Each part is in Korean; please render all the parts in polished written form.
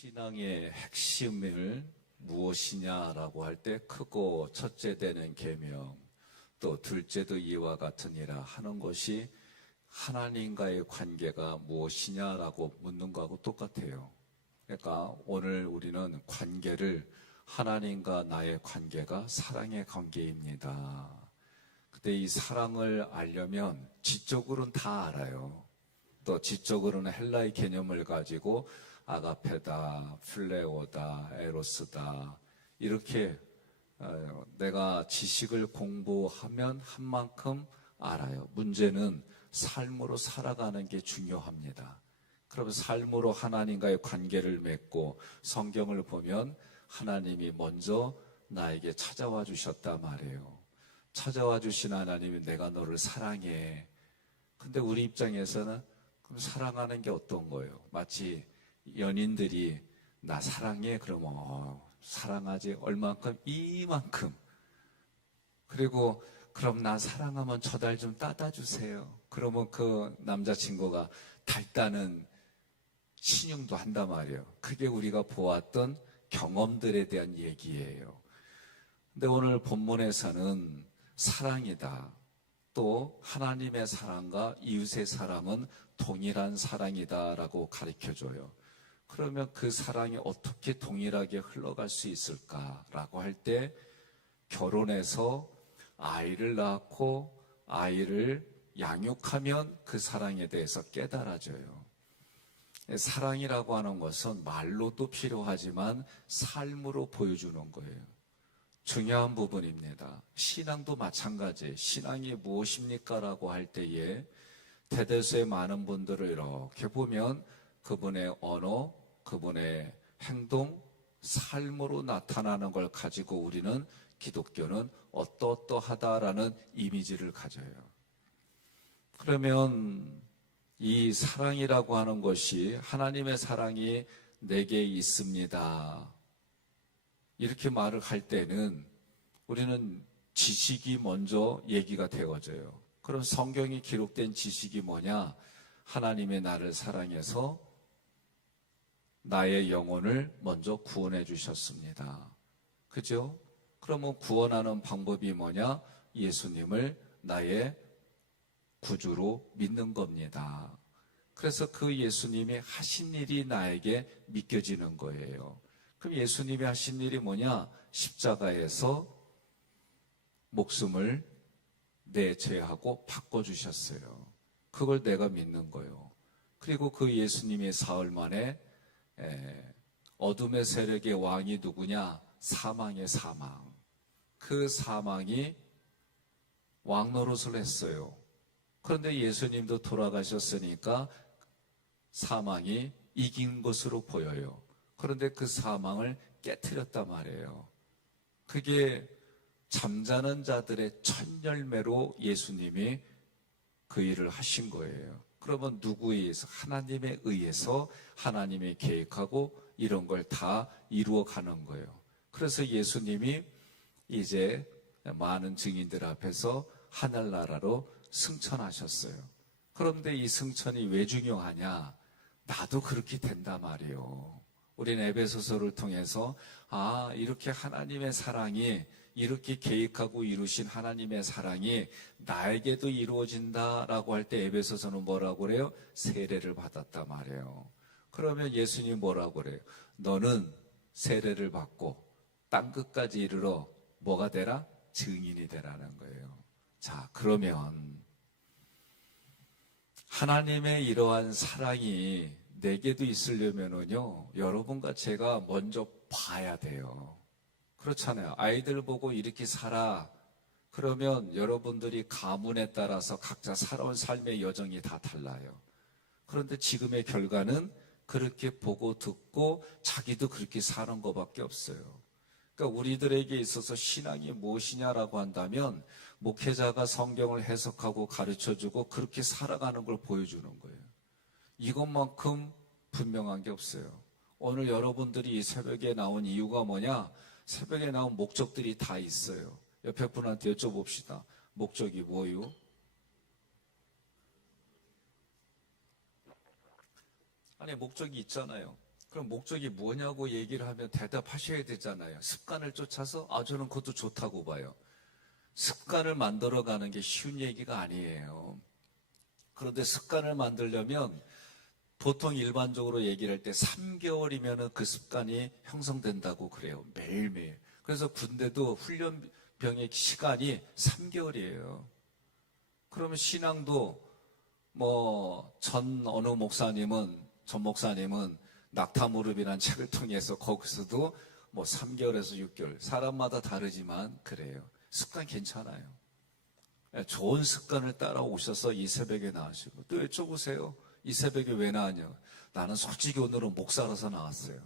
신앙의 핵심을 무엇이냐라고 할 때 크고 첫째 되는 계명, 또 둘째도 이와 같으니라 하는 것이 하나님과의 관계가 무엇이냐라고 묻는 거하고 똑같아요. 그러니까 오늘 우리는 관계를 하나님과 나의 관계가 사랑의 관계입니다. 근데 이 사랑을 알려면 지적으로는 다 알아요. 또 지적으로는 헬라의 개념을 가지고 아가페다, 플레오다, 에로스다 이렇게 내가 지식을 공부하면 한 만큼 알아요. 문제는 삶으로 살아가는 게 중요합니다. 그러면 삶으로 하나님과의 관계를 맺고 성경을 보면 하나님이 먼저 나에게 찾아와 주셨다 말이에요. 찾아와 주신 하나님이 내가 너를 사랑해. 근데 우리 입장에서는 그럼 사랑하는 게 어떤 거예요? 마치 연인들이 나 사랑해 그러면 사랑하지 얼만큼? 이만큼. 그리고 그럼 나 사랑하면 저 달 좀 따다 주세요. 그러면 그 남자친구가 달다는 신용도 한단 말이에요. 그게 우리가 보았던 경험들에 대한 얘기예요. 근데 오늘 본문에서는 사랑이다. 또 하나님의 사랑과 이웃의 사랑은 동일한 사랑이다라고 가르쳐줘요. 그러면 그 사랑이 어떻게 동일하게 흘러갈 수 있을까라고 할 때 결혼해서 아이를 낳고 아이를 양육하면 그 사랑에 대해서 깨달아져요. 사랑이라고 하는 것은 말로도 필요하지만 삶으로 보여주는 거예요. 중요한 부분입니다. 신앙도 마찬가지예요. 신앙이 무엇입니까? 라고 할 때에 대다수의 많은 분들을 이렇게 보면 그분의 언어, 그분의 행동, 삶으로 나타나는 걸 가지고 우리는 기독교는 어떠어떠하다라는 이미지를 가져요. 그러면 이 사랑이라고 하는 것이 하나님의 사랑이 내게 있습니다. 이렇게 말을 할 때는 우리는 지식이 먼저 얘기가 되어져요. 그럼 성경이 기록된 지식이 뭐냐? 하나님의 나를 사랑해서 나의 영혼을 먼저 구원해 주셨습니다. 그죠? 그러면 구원하는 방법이 뭐냐? 예수님을 나의 구주로 믿는 겁니다. 그래서 그 예수님이 하신 일이 나에게 믿겨지는 거예요. 그럼 예수님이 하신 일이 뭐냐? 십자가에서 목숨을 내 죄하고 바꿔주셨어요. 그걸 내가 믿는 거예요. 그리고 그 예수님이 사흘 만에 어둠의 세력의 왕이 누구냐? 사망의 사망. 그 사망이 왕 노릇을 했어요. 그런데 예수님도 돌아가셨으니까 사망이 이긴 것으로 보여요. 그런데 그 사망을 깨트렸단 말이에요. 그게 잠자는 자들의 첫 열매로 예수님이 그 일을 하신 거예요. 그러면 누구에 의해서? 하나님에 의해서 하나님이 계획하고 이런 걸 다 이루어 가는 거예요. 그래서 예수님이 이제 많은 증인들 앞에서 하늘나라로 승천하셨어요. 그런데 이 승천이 왜 중요하냐? 나도 그렇게 된단 말이에요. 우리는 에베소서를 통해서 이렇게 하나님의 사랑이 이렇게 계획하고 이루신 하나님의 사랑이 나에게도 이루어진다라고 할 때 에베소서는 뭐라고 그래요? 세례를 받았단 말이에요. 그러면 예수님 뭐라고 그래요? 너는 세례를 받고 땅끝까지 이르러 뭐가 되라? 증인이 되라는 거예요. 자, 그러면 하나님의 이러한 사랑이 내게도 있으려면은요, 여러분과 제가 먼저 봐야 돼요. 그렇잖아요. 아이들 보고 이렇게 살아. 그러면 여러분들이 가문에 따라서 각자 살아온 삶의 여정이 다 달라요. 그런데 지금의 결과는 그렇게 보고 듣고 자기도 그렇게 사는 것밖에 없어요. 그러니까 우리들에게 있어서 신앙이 무엇이냐라고 한다면 목회자가 성경을 해석하고 가르쳐주고 그렇게 살아가는 걸 보여주는 거예요. 이것만큼 분명한 게 없어요. 오늘 여러분들이 이 새벽에 나온 이유가 뭐냐? 새벽에 나온 목적들이 다 있어요. 옆에 분한테 여쭤봅시다. 목적이 뭐요? 아니, 목적이 있잖아요. 그럼 목적이 뭐냐고 얘기를 하면 대답하셔야 되잖아요. 습관을 쫓아서 저는 그것도 좋다고 봐요. 습관을 만들어가는 게 쉬운 얘기가 아니에요. 그런데 습관을 만들려면 보통 일반적으로 얘기를 할 때 3개월이면 그 습관이 형성된다고 그래요. 매일매일. 그래서 군대도 훈련병의 시간이 3개월이에요. 그러면 신앙도 전 목사님은 낙타무릎이라는 책을 통해서 거기서도 3개월에서 6개월. 사람마다 다르지만 그래요. 습관 괜찮아요. 좋은 습관을 따라오셔서 이 새벽에 나와시고 또 여쭤보세요. 이 새벽에 왜 나왔냐? 나는 솔직히 오늘은 목사라서 나왔어요.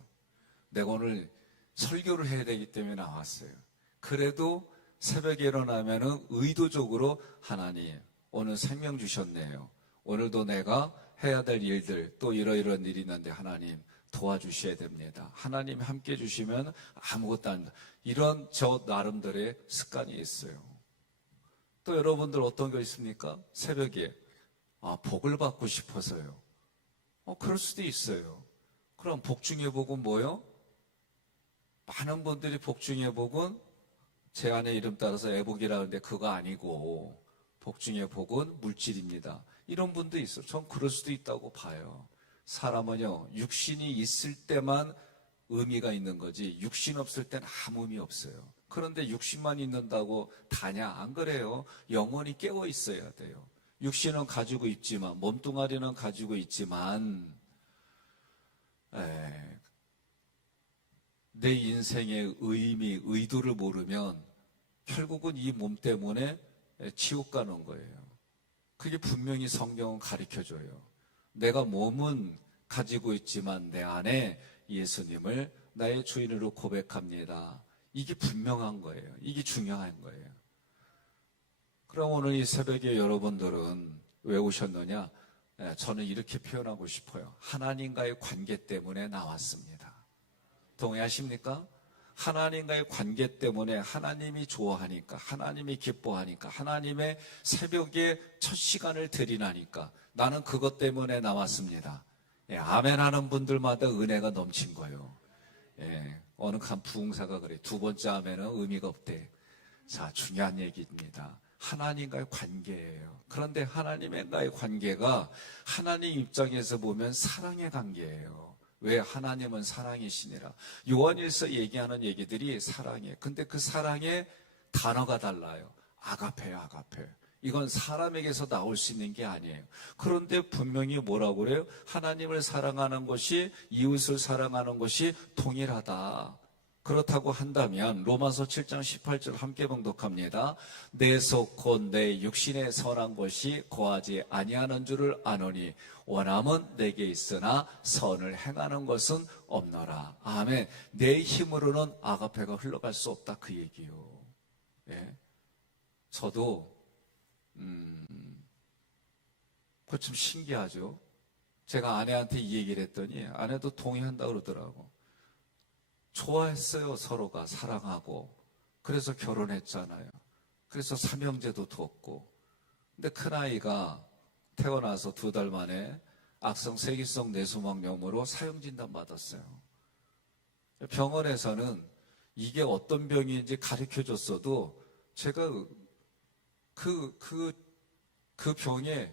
내가 오늘 설교를 해야 되기 때문에 나왔어요. 그래도 새벽에 일어나면은 의도적으로 하나님 오늘 생명 주셨네요. 오늘도 내가 해야 될 일들 또 이러이러한 일이 있는데 하나님 도와주셔야 됩니다. 하나님 함께 해주시면 아무것도 안 된다. 이런 저 나름대로의 습관이 있어요. 또 여러분들 어떤 거 있습니까? 새벽에 복을 받고 싶어서요. 그럴 수도 있어요. 그럼 복 중의 복은 뭐요? 많은 분들이 복 중의 복은 제 아내 이름 따라서 애복이라 하는데 그거 아니고 복 중의 복은 물질입니다. 이런 분도 있어요. 전 그럴 수도 있다고 봐요. 사람은요, 육신이 있을 때만 의미가 있는 거지 육신 없을 땐 아무 의미 없어요. 그런데 육신만 있는다고 다냐? 안 그래요. 영혼이 깨어 있어야 돼요. 육신은 가지고 있지만 몸뚱아리는 가지고 있지만 내 인생의 의미, 의도를 모르면 결국은 이 몸 때문에 지옥 가는 거예요. 그게 분명히 성경은 가르쳐줘요. 내가 몸은 가지고 있지만 내 안에 예수님을 나의 주인으로 고백합니다. 이게 분명한 거예요. 이게 중요한 거예요. 그럼 오늘 이 새벽에 여러분들은 왜 오셨느냐? 저는 이렇게 표현하고 싶어요. 하나님과의 관계 때문에 나왔습니다. 동의하십니까? 하나님과의 관계 때문에 하나님이 좋아하니까, 하나님이 기뻐하니까, 하나님의 새벽에 첫 시간을 드리나니까 나는 그것 때문에 나왔습니다. 아멘 하는 분들마다 은혜가 넘친 거예요. 어느 한 부흥사가 그래. 두 번째 아멘은 의미가 없대. 자, 중요한 얘기입니다. 하나님과의 관계예요. 그런데 하나님과의 관계가 하나님 입장에서 보면 사랑의 관계예요. 왜? 하나님은 사랑이시니라. 요한일서 얘기하는 얘기들이 사랑이에요. 근데 그 사랑의 단어가 달라요. 아가페요, 아가페. 이건 사람에게서 나올 수 있는 게 아니에요. 그런데 분명히 뭐라고 그래요? 하나님을 사랑하는 것이, 이웃을 사랑하는 것이 동일하다. 그렇다고 한다면 로마서 7장 18절 함께 봉독합니다. 내 속 곧 내 육신에 선한 것이 거하지 아니하는 줄을 아노니 원함은 내게 있으나 선을 행하는 것은 없노라. 아멘. 내 힘으로는 아가페가 흘러갈 수 없다, 그 얘기요. 저도 그거 좀 신기하죠. 제가 아내한테 이 얘기를 했더니 아내도 동의한다 그러더라고. 좋아했어요. 서로가 사랑하고. 그래서 결혼했잖아요. 그래서 삼형제도 뒀고. 근데 큰아이가 태어나서 2달 만에 악성 세기성 뇌수막염으로 사형진단 받았어요. 병원에서는 이게 어떤 병인지 가르쳐줬어도 제가 그 병에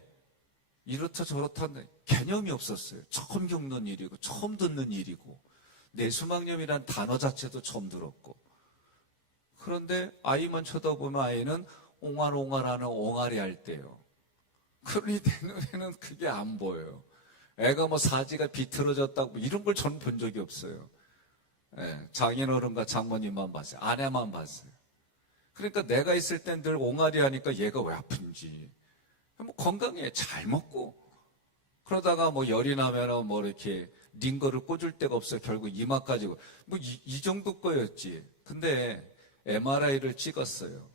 이렇다 저렇다 개념이 없었어요. 처음 겪는 일이고 처음 듣는 일이고 뇌수막염이란 단어 자체도 처음 들었고. 그런데 아이만 쳐다보면 아이는 옹알옹알하는 옹알이 할 때요. 그러니 내 눈에는 그게 안 보여요. 애가 사지가 비틀어졌다고 이런 걸 저는 본 적이 없어요. 장인어른과 장모님만 봤어요. 아내만 봤어요. 그러니까 내가 있을 땐 늘 옹알이 하니까 얘가 왜 아픈지. 건강해. 잘 먹고. 그러다가 열이 나면은 이렇게 링거를 꽂을 데가 없어. 결국 이마까지. 이 정도 거였지. 근데 MRI를 찍었어요.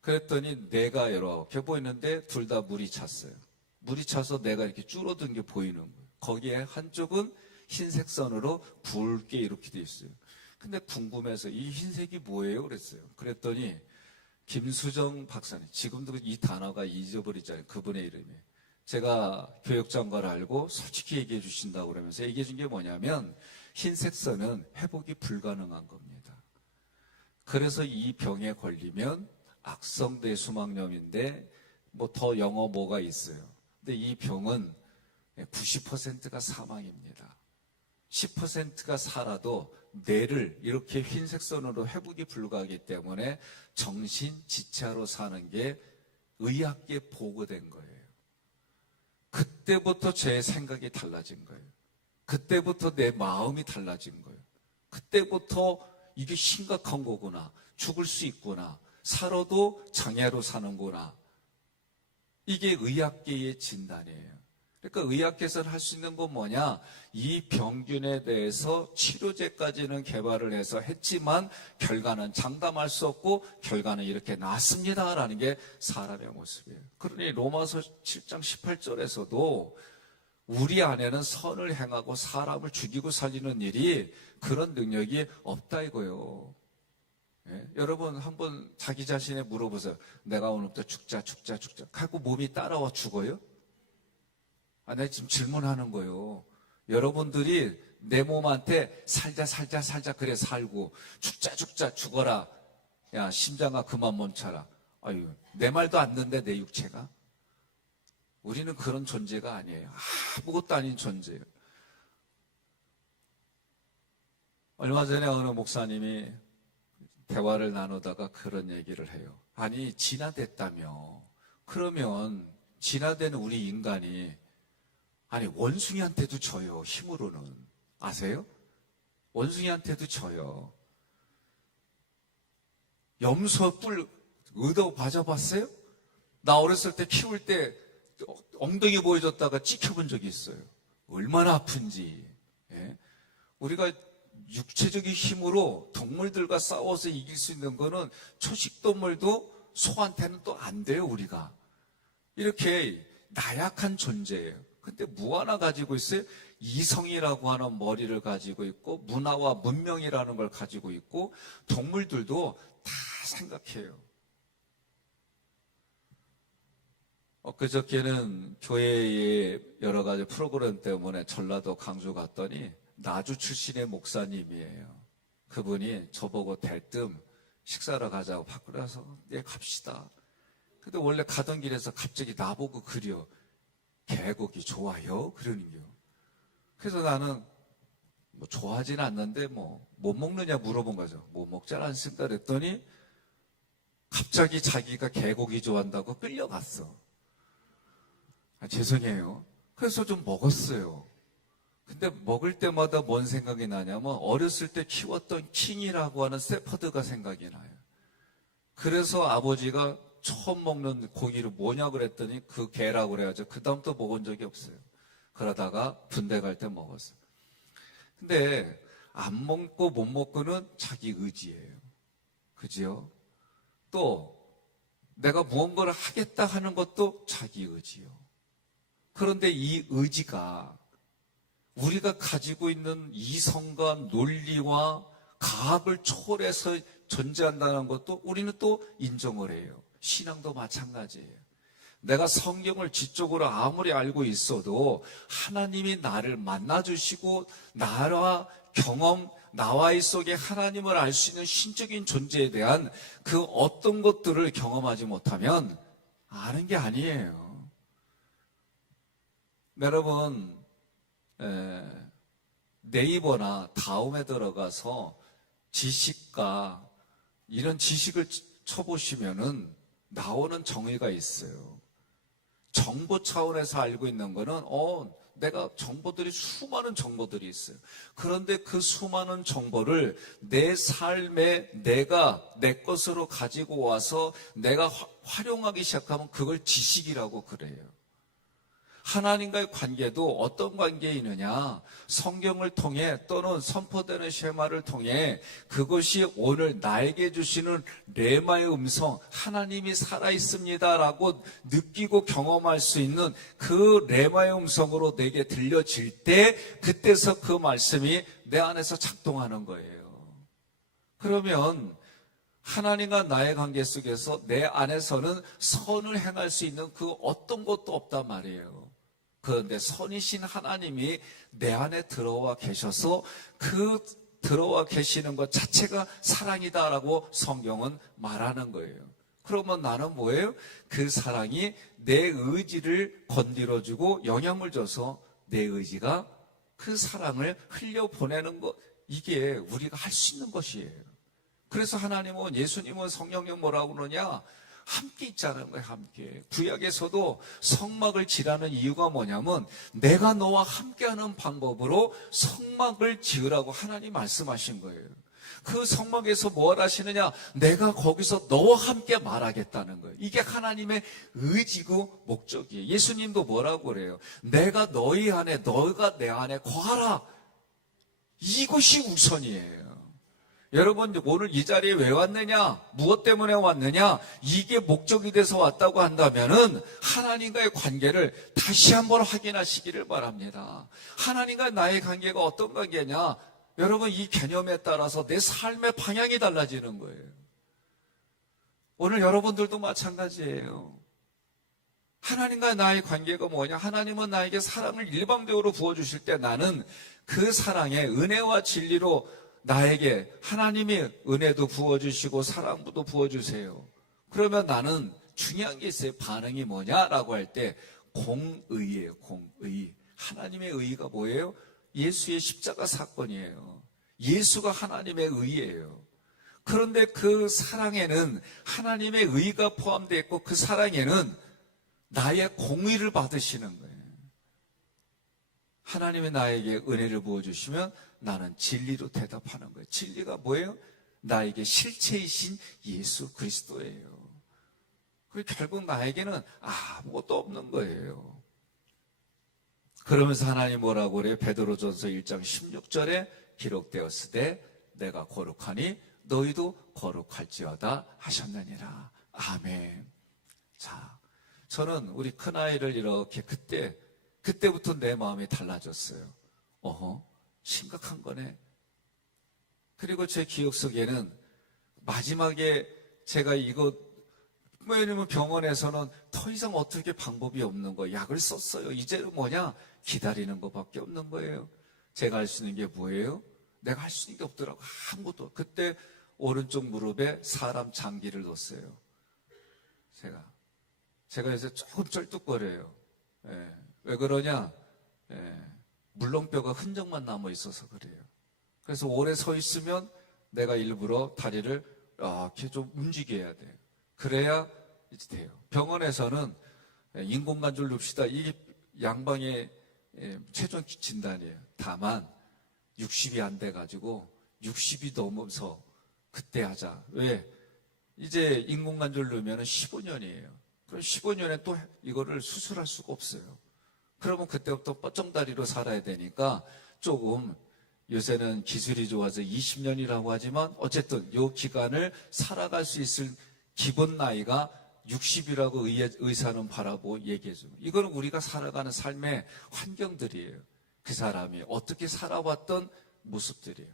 그랬더니 뇌가 이렇게 보이는데 둘 다 물이 찼어요. 물이 차서 뇌가 이렇게 줄어든 게 보이는 거예요. 거기에 한쪽은 흰색 선으로 붉게 이렇게 돼 있어요. 근데 궁금해서 이 흰색이 뭐예요? 그랬더니 김수정 박사님, 지금도 이 단어가 잊어버리잖아요. 그분의 이름이. 제가 교육장관을 알고 솔직히 얘기해 주신다고 그러면서 얘기해 준 게 뭐냐면 흰색 선은 회복이 불가능한 겁니다. 그래서 이 병에 걸리면 악성 뇌수막염인데 뭐 더 영어 뭐가 있어요. 근데 이 병은 90%가 사망입니다. 10%가 살아도 뇌를 이렇게 흰색 선으로 회복이 불가하기 때문에 정신지체로 사는 게 의학계에 보고된 거예요. 그때부터 제 생각이 달라진 거예요. 그때부터 내 마음이 달라진 거예요. 그때부터 이게 심각한 거구나. 죽을 수 있구나. 살아도 장애로 사는구나. 이게 의학계의 진단이에요. 그러니까 의학계에서는 할 수 있는 건 뭐냐? 이 병균에 대해서 치료제까지는 개발을 해서 했지만 결과는 장담할 수 없고 결과는 이렇게 났습니다라는 게 사람의 모습이에요. 그러니 로마서 7장 18절에서도 우리 안에는 선을 행하고 사람을 죽이고 살리는 일이 그런 능력이 없다 이거예요. 예? 여러분 한번 자기 자신에 물어보세요. 내가 오늘부터 죽자 하고 몸이 따라와 죽어요? 내가 지금 질문하는 거예요. 여러분들이 내 몸한테 살자 그래 살고 죽자 죽어라. 야 심장아 그만 멈춰라. 아유 내 말도 안 듣는데 내 육체가. 우리는 그런 존재가 아니에요. 아무것도 아닌 존재예요. 얼마 전에 어느 목사님이 대화를 나누다가 그런 얘기를 해요. 아니 진화됐다며. 그러면 진화된 우리 인간이 아니 원숭이한테도 져요. 힘으로는. 아세요? 원숭이한테도 져요. 염소 뿔 의도 봐줘봤어요? 나 어렸을 때 키울 때 엉덩이 보여줬다가 찍혀본 적이 있어요. 얼마나 아픈지. 예? 우리가 육체적인 힘으로 동물들과 싸워서 이길 수 있는 거는 초식동물도 소한테는 또 안 돼요. 우리가 이렇게 나약한 존재예요. 근데 뭐 하나 가지고 있어요? 이성이라고 하는 머리를 가지고 있고 문화와 문명이라는 걸 가지고 있고 동물들도 다 생각해요. 엊그저께는 교회의 여러 가지 프로그램 때문에 전라도 강주 갔더니 나주 출신의 목사님이에요. 그분이 저보고 대뜸 식사를 가자고 바꾸라서 네 갑시다. 근데 원래 가던 길에서 갑자기 나보고 그려. 개고기 좋아요? 그러는겨. 그래서 나는 뭐 좋아하지는 않는데 뭐 못 먹느냐 물어본 거죠. 뭐 먹지 않습니까? 그랬더니 갑자기 자기가 개고기 좋아한다고 끌려갔어. 죄송해요. 그래서 좀 먹었어요. 근데 먹을 때마다 뭔 생각이 나냐면 어렸을 때 키웠던 킹이라고 하는 세퍼드가 생각이 나요. 그래서 아버지가 처음 먹는 고기를 뭐냐 그랬더니 그 개라고 그래야죠. 그 다음부터 먹은 적이 없어요. 그러다가 군대 갈 때 먹었어요. 근데 안 먹고 못 먹고는 자기 의지예요. 그지요? 또 내가 무언가를 하겠다 하는 것도 자기 의지요. 그런데 이 의지가 우리가 가지고 있는 이성과 논리와 과학을 초월해서 존재한다는 것도 우리는 또 인정을 해요. 신앙도 마찬가지예요. 내가 성경을 지적으로 아무리 알고 있어도 하나님이 나를 만나주시고 나와 경험, 나와의 속에 하나님을 알 수 있는 신적인 존재에 대한 그 어떤 것들을 경험하지 못하면 아는 게 아니에요. 여러분 네이버나 다음에 들어가서 지식과 이런 지식을 쳐보시면은 나오는 정의가 있어요. 정보 차원에서 알고 있는 거는 내가 수많은 정보들이 있어요. 그런데 그 수많은 정보를 내 삶에 내가 내 것으로 가지고 와서 내가 활용하기 시작하면 그걸 지식이라고 그래요. 하나님과의 관계도 어떤 관계에 있느냐? 성경을 통해 또는 선포되는 쉐마를 통해 그것이 오늘 나에게 주시는 레마의 음성, 하나님이 살아있습니다라고 느끼고 경험할 수 있는 그 레마의 음성으로 내게 들려질 때 그때서 그 말씀이 내 안에서 작동하는 거예요. 그러면 하나님과 나의 관계 속에서 내 안에서는 선을 행할 수 있는 그 어떤 것도 없단 말이에요. 그런데 선이신 하나님이 내 안에 들어와 계셔서 그 들어와 계시는 것 자체가 사랑이다라고 성경은 말하는 거예요. 그러면 나는 뭐예요? 그 사랑이 내 의지를 건드려주고 영향을 줘서 내 의지가 그 사랑을 흘려보내는 것, 이게 우리가 할 수 있는 것이에요. 그래서 하나님은, 예수님은 성령님 뭐라고 그러냐? 함께 있자는 거예요. 함께. 구약에서도 성막을 지라는 이유가 뭐냐면 내가 너와 함께하는 방법으로 성막을 지으라고 하나님 말씀하신 거예요. 그 성막에서 뭘 하시느냐? 내가 거기서 너와 함께 말하겠다는 거예요. 이게 하나님의 의지고 목적이에요. 예수님도 뭐라고 그래요? 내가 너희 안에, 너가 내 안에 거하라. 이것이 우선이에요. 여러분, 오늘 이 자리에 왜 왔느냐? 무엇 때문에 왔느냐? 이게 목적이 돼서 왔다고 한다면은 하나님과의 관계를 다시 한번 확인하시기를 바랍니다. 하나님과 나의 관계가 어떤 관계냐? 여러분, 이 개념에 따라서 내 삶의 방향이 달라지는 거예요. 오늘 여러분들도 마찬가지예요. 하나님과 나의 관계가 뭐냐? 하나님은 나에게 사랑을 일방적으로 부어주실 때 나는 그 사랑에 은혜와 진리로 나에게 하나님이 은혜도 부어주시고 사랑도 부어주세요. 그러면 나는 중요한 게 있어요. 반응이 뭐냐라고 할 때 공의예요. 공의. 하나님의 의의가 뭐예요? 예수의 십자가 사건이에요. 예수가 하나님의 의예요. 그런데 그 사랑에는 하나님의 의가 포함되어 있고 그 사랑에는 나의 공의를 받으시는 거예요. 하나님이 나에게 은혜를 부어주시면 나는 진리로 대답하는 거예요. 진리가 뭐예요? 나에게 실체이신 예수 그리스도예요. 결국 나에게는 아무것도 없는 거예요. 그러면서 하나님 뭐라고 그래요? 베드로전서 1장 16절에 기록되었으되 내가 거룩하니 너희도 거룩할지어다 하셨느니라. 아멘. 자, 저는 우리 큰아이를 이렇게 그때부터 내 마음이 달라졌어요. 심각한 거네. 그리고 제 기억 속에는 마지막에 제가 왜냐면 병원에서는 더 이상 어떻게 방법이 없는 거예요. 약을 썼어요. 이제는 뭐냐? 기다리는 것밖에 없는 거예요. 제가 할 수 있는 게 뭐예요? 내가 할 수 있는 게 없더라고. 아무것도. 그때 오른쪽 무릎에 사람 장기를 넣었어요. 제가 요새 조금 쩔뚝거려요. 왜 그러냐? 물렁뼈가 흔적만 남아 있어서 그래요. 그래서 오래 서 있으면 내가 일부러 다리를 이렇게 좀 움직여야 돼요. 그래야 이제 돼요. 병원에서는 인공관절 넣읍시다. 이게 양방의 최종 진단이에요. 다만 60이 안 돼가지고 60이 넘어서 그때 하자. 왜? 이제 인공관절 넣으면 15년이에요. 그럼 15년에 또 이거를 수술할 수가 없어요. 그러면 그때부터 뻗정다리로 살아야 되니까 조금 요새는 기술이 좋아서 20년이라고 하지만 어쨌든 이 기간을 살아갈 수 있을 기본 나이가 60이라고 의사는 바라보고 얘기해줘요. 이거는 우리가 살아가는 삶의 환경들이에요. 그 사람이 어떻게 살아왔던 모습들이에요.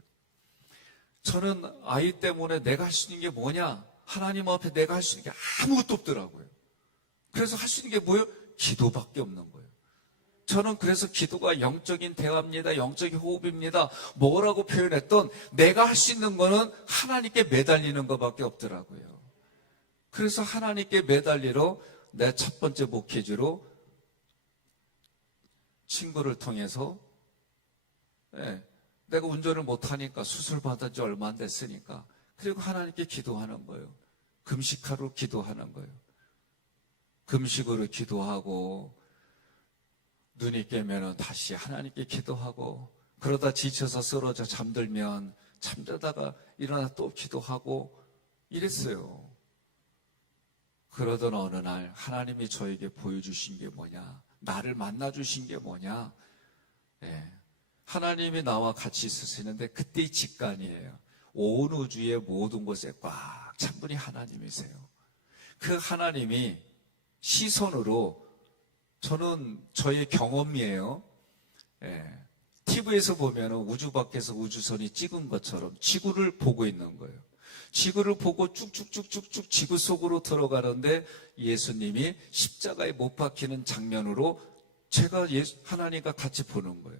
저는 아이 때문에 내가 할 수 있는 게 뭐냐? 하나님 앞에 내가 할 수 있는 게 아무것도 없더라고요. 그래서 할 수 있는 게 뭐예요? 기도밖에 없는 거예요. 저는 그래서 기도가 영적인 대화입니다. 영적인 호흡입니다. 뭐라고 표현했던 내가 할 수 있는 거는 하나님께 매달리는 것밖에 없더라고요. 그래서 하나님께 매달리러 내 첫 번째 목회지로 친구를 통해서 내가 운전을 못하니까 수술 받은 지 얼마 안 됐으니까 그리고 하나님께 기도하는 거예요. 금식하러 기도하는 거예요. 금식으로 기도하고 눈이 깨면 다시 하나님께 기도하고 그러다 지쳐서 쓰러져 잠들면 잠자다가 일어나 또 기도하고 이랬어요. 그러던 어느 날 하나님이 저에게 보여주신 게 뭐냐? 나를 만나주신 게 뭐냐? 하나님이 나와 같이 있으시는데 그때의 직관이에요. 온 우주의 모든 곳에 꽉 찬 분이 하나님이세요. 그 하나님이 시선으로 저는 저의 경험이에요. TV에서 보면 우주 밖에서 우주선이 찍은 것처럼 지구를 보고 있는 거예요. 지구를 보고 쭉쭉쭉쭉쭉 지구 속으로 들어가는데 예수님이 십자가에 못 박히는 장면으로 제가 하나님과 같이 보는 거예요.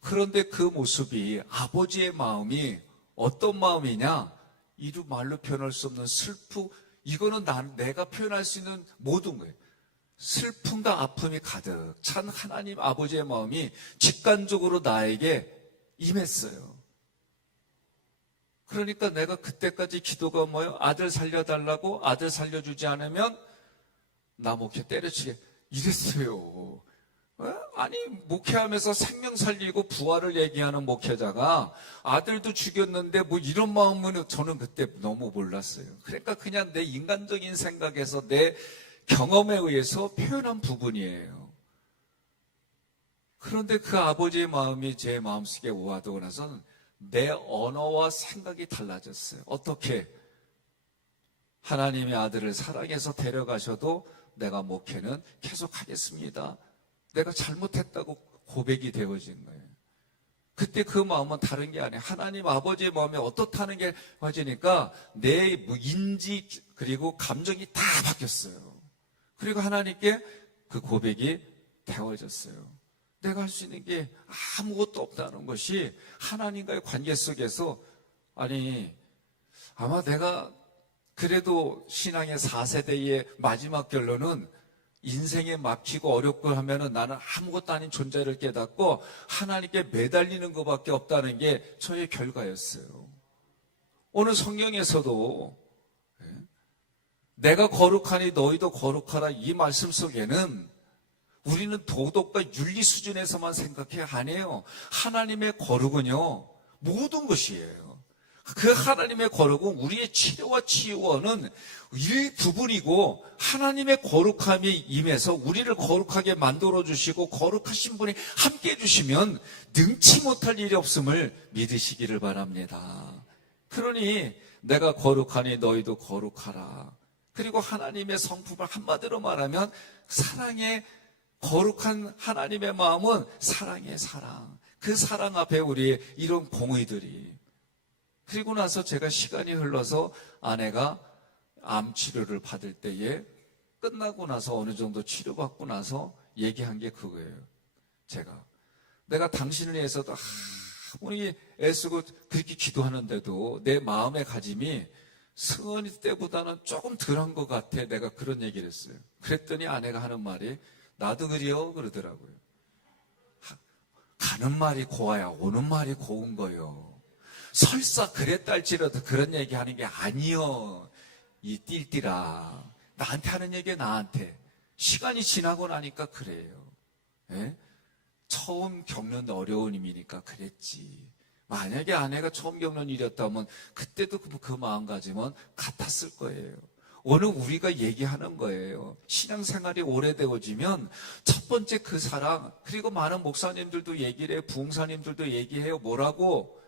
그런데 그 모습이 아버지의 마음이 어떤 마음이냐? 이루 말로 표현할 수 없는 이거는 내가 표현할 수 있는 모든 거예요. 슬픔과 아픔이 가득 찬 하나님 아버지의 마음이 직관적으로 나에게 임했어요. 그러니까 내가 그때까지 기도가 뭐예요? 아들 살려달라고, 아들 살려주지 않으면 나 목회 때려치게 이랬어요. 아니 목회하면서 생명 살리고 부활을 얘기하는 목회자가 아들도 죽였는데 뭐 이런 마음은 저는 그때 너무 몰랐어요. 그러니까 그냥 내 인간적인 생각에서 내 경험에 의해서 표현한 부분이에요. 그런데 그 아버지의 마음이 제 마음속에 오하고 나서는 내 언어와 생각이 달라졌어요. 어떻게? 하나님의 아들을 사랑해서 데려가셔도 내가 목회는 계속하겠습니다. 내가 잘못했다고 고백이 되어진 거예요. 그때 그 마음은 다른 게 아니에요. 하나님 아버지의 마음이 어떻다는 게 빠지니까 내 인지 그리고 감정이 다 바뀌었어요. 그리고 하나님께 그 고백이 되어졌어요. 내가 할 수 있는 게 아무것도 없다는 것이 하나님과의 관계 속에서 아마 내가 그래도 신앙의 4세대의 마지막 결론은 인생에 막히고 어렵고 하면은 나는 아무것도 아닌 존재를 깨닫고 하나님께 매달리는 것밖에 없다는 게 저의 결과였어요. 오늘 성경에서도 내가 거룩하니 너희도 거룩하라 이 말씀 속에는 우리는 도덕과 윤리 수준에서만 생각해 안 해요. 하나님의 거룩은요 모든 것이에요. 그 하나님의 거룩은 우리의 치료와 치유는 일부분이고 하나님의 거룩함이 임해서 우리를 거룩하게 만들어주시고 거룩하신 분이 함께 해주시면 능치 못할 일이 없음을 믿으시기를 바랍니다. 그러니 내가 거룩하니 너희도 거룩하라. 그리고 하나님의 성품을 한마디로 말하면 사랑의 거룩한 하나님의 마음은 사랑의 사랑. 그 사랑 앞에 우리 이런 공의들이 그리고 나서 제가 시간이 흘러서 아내가 암 치료를 받을 때에 끝나고 나서 어느 정도 치료받고 나서 얘기한 게 그거예요. 내가 당신을 위해서도 아무리 애쓰고 그렇게 기도하는데도 내 마음의 가짐이 승은이 때보다는 조금 덜한 것 같아. 내가 그런 얘기를 했어요. 그랬더니 아내가 하는 말이 나도 그래요 그러더라고요. 가는 말이 고와야 오는 말이 고운 거요. 설사 그랬다 할지라도 그런 얘기하는 게 아니요. 이 띨띨아 나한테 하는 얘기야. 나한테 시간이 지나고 나니까 그래요. 예? 처음 겪는 어려운 일이니까 그랬지. 만약에 아내가 처음 겪는 일이었다면 그때도 그 마음가짐은 같았을 거예요. 오늘 우리가 얘기하는 거예요. 신앙생활이 오래되어지면 첫 번째 그 사랑, 그리고 많은 목사님들도 얘기를 해요. 부흥사님들도 얘기해요. 뭐라고?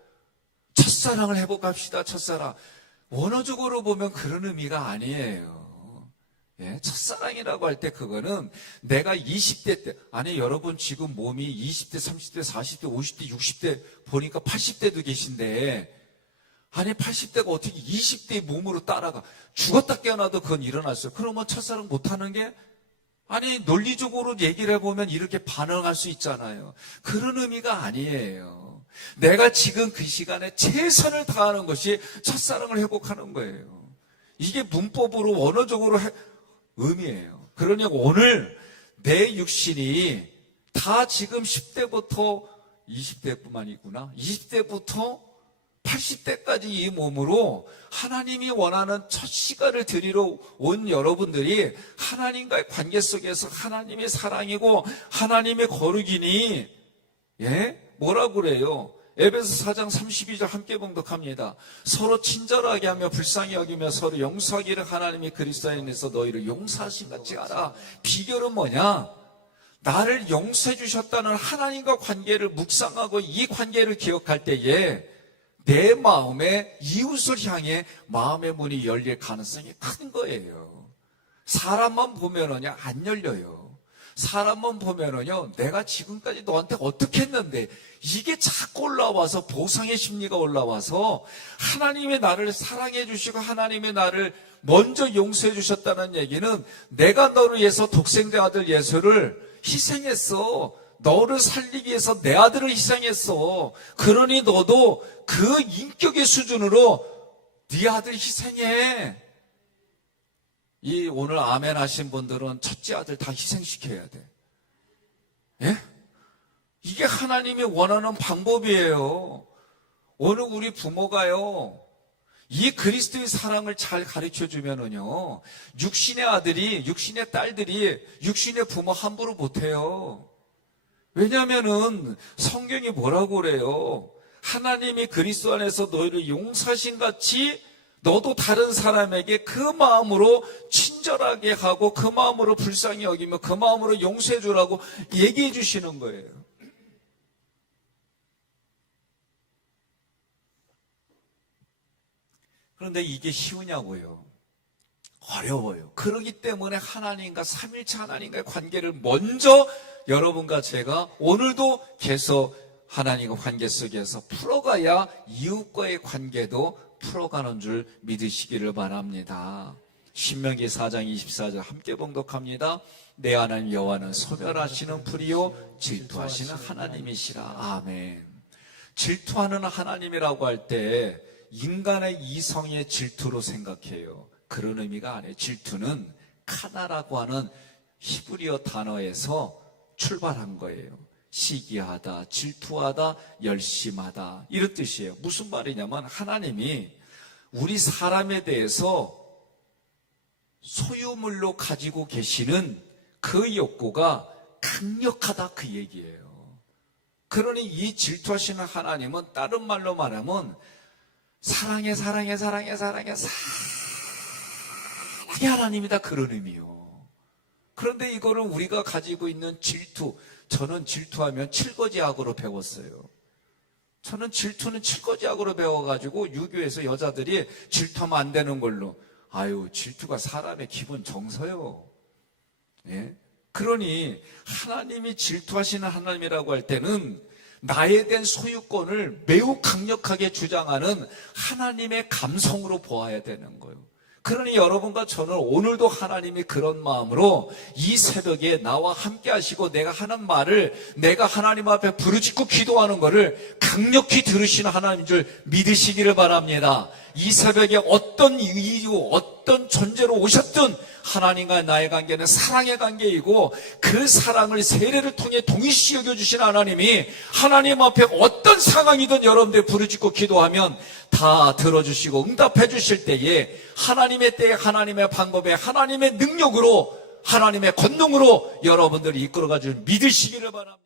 첫사랑을 회복합시다. 첫사랑. 원어적으로 보면 그런 의미가 아니에요. 예, 첫사랑이라고 할 때 그거는 내가 20대 때, 아니 여러분 지금 몸이 20대, 30대, 40대, 50대, 60대 보니까 80대도 계신데 아니 80대가 어떻게 20대의 몸으로 따라가. 죽었다 깨어나도 그건 일어났어요. 그러면 첫사랑 못하는 게 아니 논리적으로 얘기를 해보면 이렇게 반응할 수 있잖아요. 그런 의미가 아니에요. 내가 지금 그 시간에 최선을 다하는 것이 첫사랑을 회복하는 거예요. 이게 문법으로 원어적으로 의미예요. 그러니 오늘 내 육신이 다 지금 10대부터 20대뿐만이구나. 20대부터 80대까지 이 몸으로 하나님이 원하는 첫 시간을 드리러 온 여러분들이 하나님과의 관계 속에서 하나님의 사랑이고 하나님의 거룩이니 뭐라고 그래요? 에베소 4장 32절 함께 봉독합니다. 서로 친절하게 하며 불쌍히 여기며 서로 용서하기를 하나님이 그리스도 안에서 너희를 용서하신 같이 하라. 비결은 뭐냐? 나를 용서해 주셨다는 하나님과 관계를 묵상하고 이 관계를 기억할 때에 내 마음에 이웃을 향해 마음의 문이 열릴 가능성이 큰 거예요. 사람만 보면은요 안 열려요. 사람만 보면은요 내가 지금까지 너한테 어떻게 했는데 이게 자꾸 올라와서 보상의 심리가 올라와서 하나님의 나를 사랑해 주시고 하나님의 나를 먼저 용서해 주셨다는 얘기는 내가 너를 위해서 독생자 아들 예수를 희생했어. 너를 살리기 위해서 내 아들을 희생했어. 그러니 너도 그 인격의 수준으로 네 아들 희생해. 이 오늘 아멘 하신 분들은 첫째 아들 다 희생시켜야 돼. 예? 이게 하나님이 원하는 방법이에요. 오늘 우리 부모가요, 이 그리스도의 사랑을 잘 가르쳐 주면은요, 육신의 아들이, 육신의 딸들이 육신의 부모 함부로 못해요. 왜냐하면은 성경이 뭐라고 그래요? 하나님이 그리스도 안에서 너희를 용사신 같이 너도 다른 사람에게 그 마음으로 친절하게 하고 그 마음으로 불쌍히 여기며 그 마음으로 용서해 주라고 얘기해 주시는 거예요. 그런데 이게 쉬우냐고요? 어려워요. 그렇기 때문에 하나님과 삼일체 하나님과의 관계를 먼저 여러분과 제가 오늘도 계속 하나님과 관계 속에서 풀어가야 이웃과의 관계도 풀어가는 줄 믿으시기를 바랍니다. 신명기 4장 24절 함께 봉독합니다. 내 하나님 여호와는 소멸하시는 불이요 질투하시는 하나님이시라. 아멘. 질투하는 하나님이라고 할 때 인간의 이성의 질투로 생각해요. 그런 의미가 아니에요. 질투는 카나라고 하는 히브리어 단어에서 출발한 거예요. 시기하다, 질투하다, 열심하다 이런 뜻이에요. 무슨 말이냐면 하나님이 우리 사람에 대해서 소유물로 가지고 계시는 그 욕구가 강력하다 그 얘기예요. 그러니 이 질투하시는 하나님은 다른 말로 말하면 사랑해 하나님이다 그런 의미요. 그런데 이거를 우리가 가지고 있는 질투, 저는 질투하면 칠거지악으로 배웠어요. 저는 질투는 칠거지악으로 배워가지고 유교에서 여자들이 질투하면 안 되는 걸로, 아유 질투가 사람의 기본 정서요. 예? 그러니 하나님이 질투하시는 하나님이라고 할 때는 나에 대한 소유권을 매우 강력하게 주장하는 하나님의 감성으로 보아야 되는 거예요. 그러니 여러분과 저는 오늘도 하나님이 그런 마음으로 이 새벽에 나와 함께 하시고 내가 하는 말을 내가 하나님 앞에 부르짖고 기도하는 것을 강력히 들으시는 하나님인 줄 믿으시기를 바랍니다. 이 새벽에 어떤 이유, 어떤 존재로 오셨든 하나님과 나의 관계는 사랑의 관계이고 그 사랑을 세례를 통해 동일시 여겨주신 하나님이 하나님 앞에 어떤 상황이든 여러분들 부르짖고 기도하면 다 들어주시고 응답해 주실 때에 하나님의 때에 하나님의 방법에 하나님의 능력으로 하나님의 권능으로 여러분들이 이끌어가 줄 믿으시기를 바랍니다.